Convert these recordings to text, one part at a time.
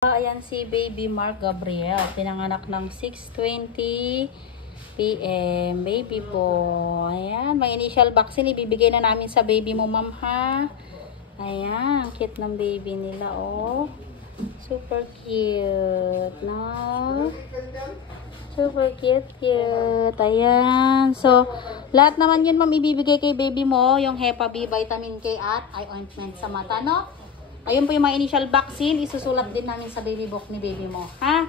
Ayan si Baby Mark Gabriel, pinanganak ng 6:20 PM. Baby boy. Ayan, may initial vaccine. Ibibigay na namin sa baby mo, ma'am, ha? Ayan, cute ng baby nila, oh. Super cute, no? Super cute. Ayan. So, lahat naman yun, ma'am, ibibigay kay baby mo. Yung Hepa B, Vitamin K at eye ointment sa mata, no? Ayun po yung mga initial vaccine. Isusulat din namin sa baby book ni baby mo, ha?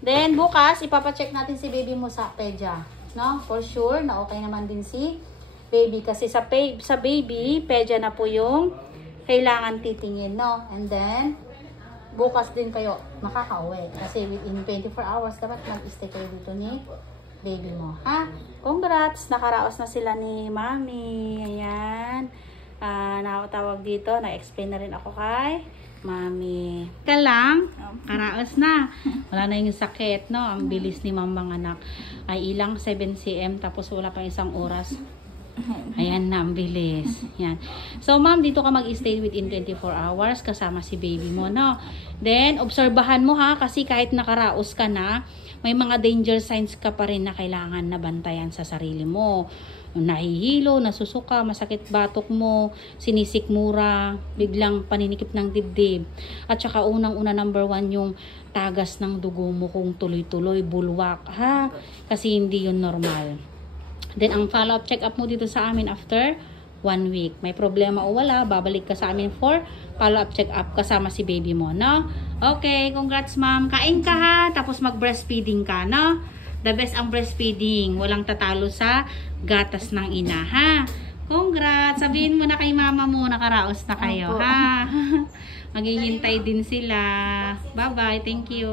Then, bukas, ipapacheck natin si baby mo sa pedia, no? For sure, na okay naman din si baby. Kasi sa baby, pedia na po yung kailangan titingin, no? And then, bukas din kayo makakauwi. Kasi within 24 hours, dapat mag-stay kayo dito ni baby mo, ha? Congrats! Nakaraos na sila ni mami. Ayan. Nakatawag dito, na-explain na rin ako kay mami. Ka lang, karaos na. Wala na yung sakit, no? Ang bilis ni mamang anak. Ay ilang 7 cm, tapos wala pang isang oras. Ayan na, ang bilis. Yan. So, ma'am, dito ka mag-stay within 24 hours kasama si baby mo, no? Then, obserbahan mo, ha? Kasi kahit nakaraos ka na, may mga danger signs ka pa rin na kailangan na bantayan sa sarili mo. Nahihilo, nasusuka, masakit batok mo, sinisikmura, biglang paninikip ng dibdib. At saka unang-una, number 1, yung tagas ng dugo mo kung tuloy-tuloy, bulwak, ha? Kasi hindi yun normal. Then, ang follow-up check-up mo dito sa amin after 1 week. May problema o wala, babalik ka sa amin for follow-up check-up kasama si baby mo, no? Okay, congrats, ma'am. Kain ka, ha? Tapos mag-breastfeeding ka, no? The best ang breastfeeding. Walang tatalo sa gatas ng ina, ha? Congrats! Sabihin mo na kay mama mo, nakaraos na kayo, ha? Maghihintay din sila. Bye-bye. Thank you.